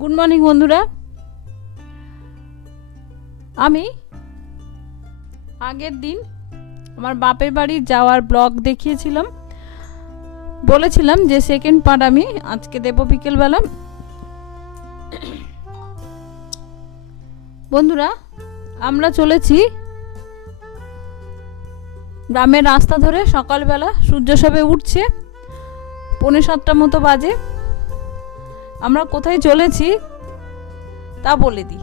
Good morning বন্ধুরা। আমি আগের দিন আমার বাপের বাড়ি যাওয়ার ব্লগ দেখিয়েছিলাম। বলেছিলাম যে সেকেন্ড পার্ট আমি আজকে দেবো বিকেলবেলা। বন্ধুরা, আমরা চলেছি গ্রামের রাস্তা ধরে সকালবেলা সূর্য সবে উঠছে, পৌনে সাতটা মতো বাজে। আমরা কোথায় চলেছি? তা বলে দিই।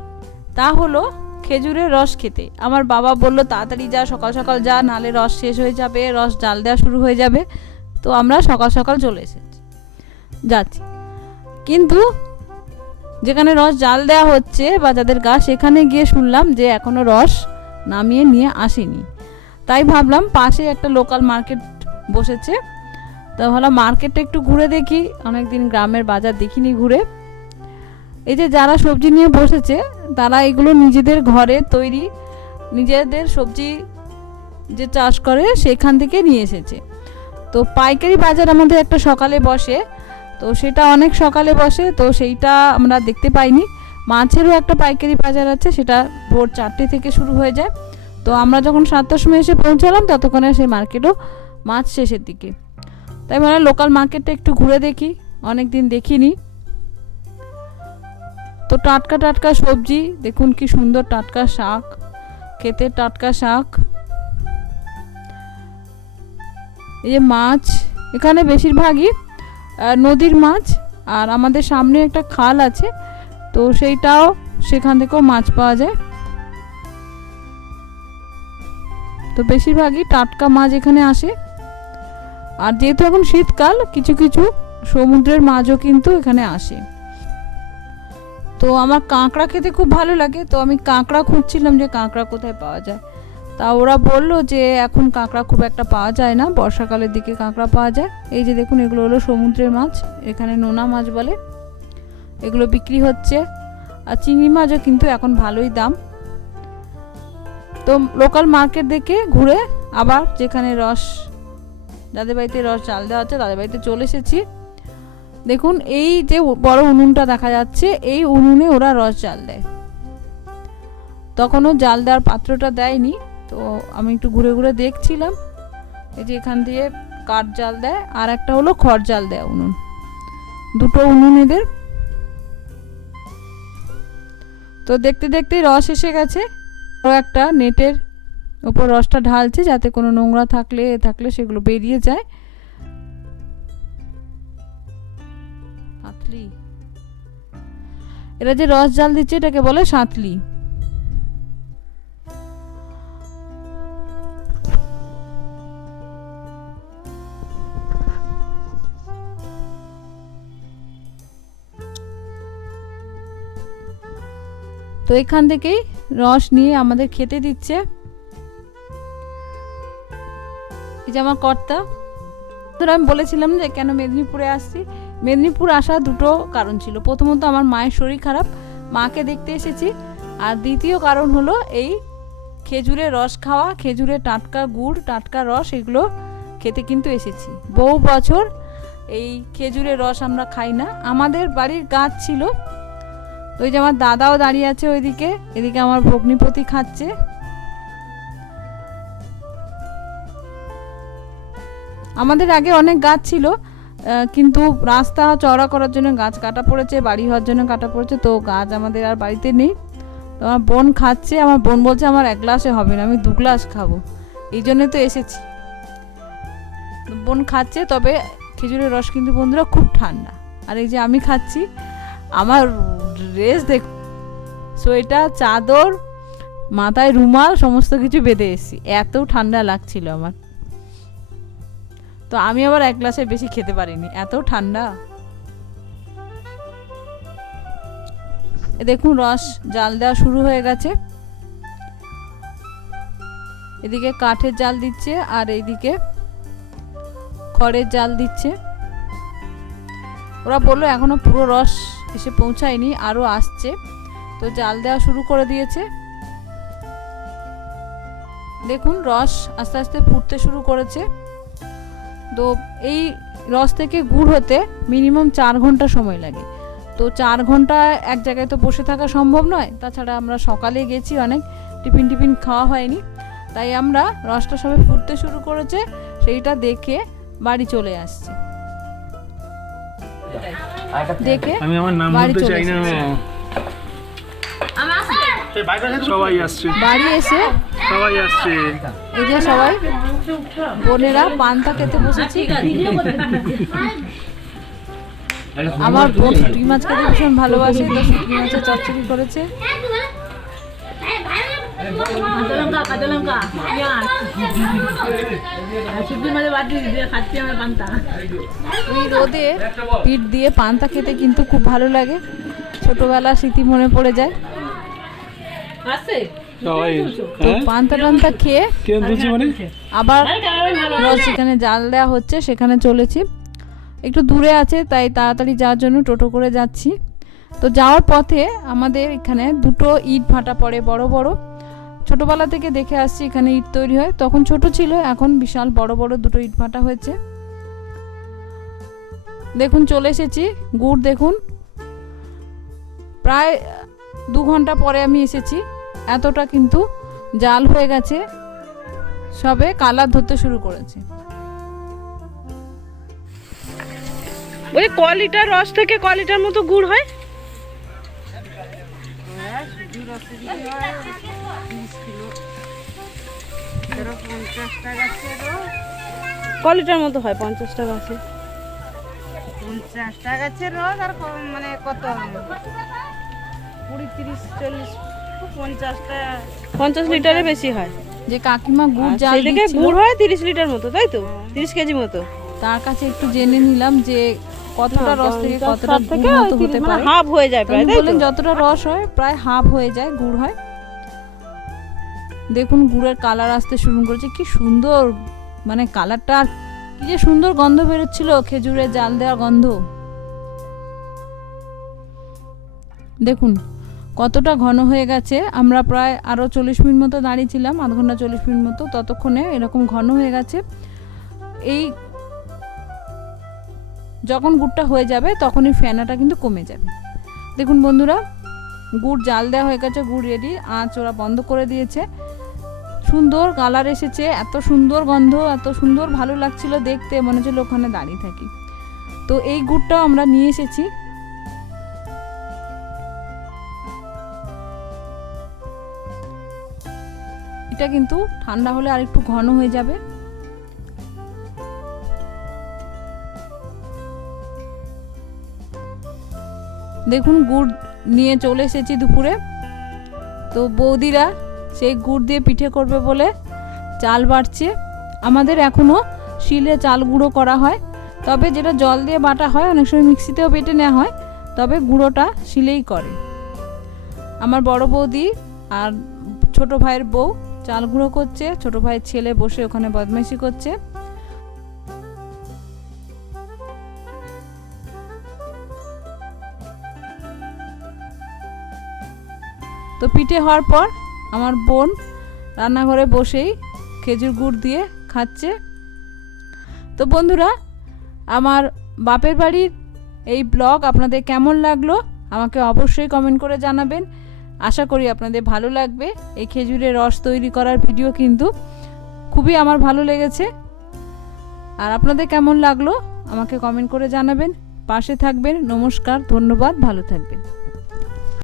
তা হলো খেজুরের রস খেতে। আমার বাবা বলল, তাড়াতাড়ি যা, সকাল সকাল যা, নালে রস শেষ হয়ে যাবে, রস জাল দেওয়া শুরু হয়ে যাবে। তো আমরা সকাল সকাল চলে এসেছি। যাচ্ছি। কিন্তু যেখানে রস জাল দেওয়া হচ্ছে বা যাদের গাছ সেখানে গিয়ে শুনলাম যে এখনও রস নামিয়ে নিয়ে আসেনি। তাই ভাবলাম পাশে একটা লোকাল মার্কেট বসেছে। তো ভাবলাম মার্কেটটা একটু ঘুরে দেখি। অনেকদিন গ্রামের বাজার দেখিনি ঘুরে। এই যে যারা সবজি নিয়ে বসেছে, তারা এগুলো নিজেদের ঘরে তৈরি, নিজেদের সবজি যে চাষ করে সেখান থেকে নিয়ে এসেছে। তো পাইকারি বাজার আমাদের একটা সকালে বসে, তো সেটা অনেক সকালে বসে, তো সেইটা আমরা দেখতে পাইনি। মাছেরও একটা পাইকারি বাজার আছে, সেটা ভোর চারটে থেকে শুরু হয়ে যায়। তো আমরা যখন সাতটার সময় এসে পৌঁছালাম, ততক্ষণে সেই মার্কেটও মাছ শেষের দিকে। তাই মানে লোকাল মার্কেটটা একটু ঘুরে দেখি অনেক দিন দেখিনি। তো টাটকা টাটকা সবজি, দেখুন কি সুন্দর টাটকা শাক, খেতে টাটকা শাক। এই যে মাছ, এখানে বেশিরভাগই নদীর মাছ, আর আমাদের সামনে একটা খাল আছে, তো সেইটাও সেখান থেকেও মাছ পাওয়া যায়। তো বেশিরভাগই টাটকা মাছ এখানে আসে। আর যেহেতু এখন শীতকাল, কিছু কিছু সমুদ্রের মাছও কিন্তু এখানে আসে। তো আমার কাঁকড়া খেতে খুব ভালো লাগে, তো আমি কাঁকড়া খুঁজছিলাম যে কাঁকড়া কোথায় পাওয়া যায়। তা ওরা বলল যে এখন কাঁকড়া খুব একটা পাওয়া যায় না, বর্ষাকালের দিকে কাঁকড়া পাওয়া যায়। এই যে দেখুন, এগুলো হলো সমুদ্রের মাছ, এখানে নোনা মাছ বলে। এগুলো বিক্রি হচ্ছে। আর চিংড়ি মাছও কিন্তু এখন ভালোই দাম। তো লোকাল মার্কেট দেখে ঘুরে আবার যেখানে রস যাদের বাড়িতে রস চাল দেওয়া হচ্ছে তাদের বাড়িতে চলে এসেছি। দেখুন, এই যে বড় উনুনটা দেখা যাচ্ছে, এই উনুনে ওরা রস জাল দেয়। তখনও জাল দেওয়ার পাত্রটা দেয়নি, তো আমি একটু ঘুরে ঘুরে দেখছিলাম। এই যে এখান দিয়ে কাঠ জাল দেয়, আর একটা হলো খড় জাল দেয় উনুন। দুটো উনুন এদের। তো দেখতে দেখতেই রস এসে গেছে। ও একটা নেটের ওপর রসটা ঢালছে যাতে কোনো নোংরা থাকলে থাকলে সেগুলো বেরিয়ে যায়। এরা যে রস জাল দিচ্ছে এটাকে বলে সাঁতলি। তো এখান থেকেই রস নিয়ে আমাদের খেতে দিচ্ছে। এই যে আমার কর্তা ধরো আমি বলেছিলাম যে কেন মেদিনীপুরে আসছি? মেদিনীপুর আসা দুটো কারণ ছিল। প্রথমত আমার মায়ের শরীর খারাপ, মাকে দেখতে এসেছি। আর দ্বিতীয় কারণ হলো এই খেজুরের রস খাওয়া, খেজুরের টাটকা গুড়, টাটকা রস, এগুলো খেতে কিন্তু এসেছি। বহু বছর এই খেজুরের রস আমরা খাই না। আমাদের বাড়ির গাছ ছিল। ওই যে আমার দাদাও দাঁড়িয়ে আছে ওইদিকে, এদিকে আমার ভগ্নিপতি খাচ্ছে। আমাদের আগে অনেক গাছ ছিল কিন্তু রাস্তা চওড়া করার জন্য গাছ কাটা পড়েছে, বাড়ি হওয়ার জন্য কাটা পড়েছে, তো গাছ আমাদের আর বাড়িতে নেই। তো আমার বোন খাচ্ছে, আমার বোন বলছে আমার এক গ্লাসে হবে না, আমি দু গ্লাস খাব। এই জন্যই তো এসেছি। বোন খাচ্ছে, তবে খেজুরের রস কিন্তু বন্ধুরা খুব ঠান্ডা। আর এই যে আমি খাচ্ছি, আমার ড্রেস দেখ সোয়েটার, চাদর, মাথায় রুমাল, সমস্ত কিছু বেঁধে এসেছি। এত ঠান্ডা লাগছিল আমার। তো আমি আবার এক গ্লাসের বেশি খেতে পারিনি। এত ঠান্ডা। দেখুন রস, জাল দেওয়া শুরু হয়ে গেছে। এদিকে কাঠের জাল দিচ্ছে আর এইদিকে খড়ের জাল দিচ্ছে। ওরা বলল এখনও পুরো রস এসে পৌঁছায়নি আরও আসছে। তো জাল দেওয়া শুরু করে দিয়েছে। দেখুন রস আস্তে আস্তে ফুটতে শুরু করেছে। তো এই রস থেকে গুড় হতে মিনিমাম চার ঘণ্টা সময় লাগে। তো চার ঘণ্টা এক জায়গায় তো বসে থাকা সম্ভব নয় তাছাড়া আমরা সকালে গেছি অনেক টিফিন টিফিন খাওয়া হয়নি। তাই আমরা রসটা সবে ফুটতে শুরু করেছে সেইটা দেখে বাড়ি চলে আসছি। দেখে আমি আমার নাম বাড়ি চলে চাই না সবাই আসছে। বাড়ি এসে সবাই আসছে। এই যে সবাই বোনেরা পান্তা খেতে বসেছি। আমার বোন শুটকি মাছ খেতে ভীষণ ভালোবাসে তো শুটকি মাছের চচ্চড়ি করেছে। ওই রোদে পিঠ দিয়ে পান্তা খেতে কিন্তু খুব ভালো লাগে। ছোটবেলা স্মৃতি মনে পড়ে যায়। সবাই তো পান্তা টান্তা খেয়ে কেন তুলছি মানে? আবার ভালো রস জাল দেওয়া হচ্ছে সেখানে চলেছি। একটু দূরে আছে তাই তাড়াতাড়ি যাওয়ার জন্য টোটো করে যাচ্ছি। তো যাওয়ার পথে আমাদের এখানে দুটো ইট ভাটা পড়ে বড় বড়। ছোটবেলা থেকে দেখে আসছি এখানে ইট তৈরি হয়। তখন ছোট ছিল এখন বিশাল বড় বড় দুটো ইট ভাটা হয়েছে। দেখুন চলে এসেছি। গুড় দেখুন। প্রায় দু ঘণ্টা পরে আমি এসেছি। এতটা কিন্তু জাল হয়ে গেছে। সবে কালার ধরতে শুরু করেছে। ওই ক লিটার রস থেকে ক লিটার মতো গুড় হয়? ক লিটার মতো হয় পঞ্চাশটা গাছে। পঞ্চাশটা গাছের রস আর মানে কত? কুড়ি তিরিশ চল্লিশ পঞ্চাশ লিটারের বেশি হয়। যে কাকিমা গুড় জাল সেদিকে গুড় হয় তিরিশ লিটার মতো তাই তো? তিরিশ কেজি মতো। তার কাছে একটু জেনে নিলাম যে কতটা রস থেকে কতটা থেকে হতে মানে পারে। হাফ হয়ে যায় প্রায় তাই বললেন যতটা রস হয় প্রায় হাফ হয়ে যায় গুড় হয়। দেখুন গুড়ের কালার আসতে শুরু করেছে কি সুন্দর। মানে কালারটা আর কি যে সুন্দর গন্ধ বেরোচ্ছিল খেজুরের জাল দেওয়া গন্ধ। দেখুন কতটা ঘন হয়ে গেছে, আমরা প্রায় আরও চল্লিশ মিনিট মতো দাঁড়িয়েছিলাম, আধ ঘণ্টা চল্লিশ মিনিট মতো, ততক্ষণে এরকম ঘন হয়ে গেছে। এই যখন গুড়টা হয়ে যাবে, তখনই ফেনাটা কিন্তু কমে যাবে। দেখুন বন্ধুরা, গুড় জাল দেওয়া হয়ে গেছে, গুড় রেডি আঁচ ওরা বন্ধ করে দিয়েছে। সুন্দর কালার এসেছে, এত সুন্দর গন্ধ, এত সুন্দর ভালো লাগছিল দেখতে, মনে হচ্ছিল ওখানে দাঁড়িয়ে থাকি। তো এই গুড়টাও আমরা নিয়ে এসেছি। এটা কিন্তু ঠান্ডা হলে আর একটু ঘন হয়ে যাবে। দেখুন, গুড় নিয়ে চলে এসেছি দুপুরে। তো বৌদিরা সেই গুড় দিয়ে পিঠে করবে বলে চাল বাড়ছে আমাদের এখনও শিলে চাল গুঁড়ো করা হয়। তবে যেটা জল দিয়ে বাটা হয়, অনেক সময় মিক্সিতেও বেটে নেওয়া হয়, তবে গুঁড়োটা শিলেই করে। আমার বড় বৌদি আর ছোট ভাইয়ের বউ চাল গুঁড়ো করছে, ছোট ভাইয়ের ছেলে বসে ওখানে বদমাইশি করছে। তো পিঠে হওয়ার পর আমার বোন রান্নাঘরে বসেই খেজুর গুড় দিয়ে খাচ্ছে। তো বন্ধুরা, আমার বাপের বাড়ির এই ব্লগ আপনাদের কেমন লাগল আমাকে অবশ্যই কমেন্ট করে জানাবেন। আশা করি আপনাদের ভালো লাগবে। এই খেজুরের রস তৈরি করার ভিডিও কিন্তু খুবই আমার ভালো লেগেছে। আর আপনাদের কেমন লাগল? আমাকে কমেন্ট করে জানাবেন। পাশে থাকবেন। নমস্কার, ধন্যবাদ, ভালো থাকবেন।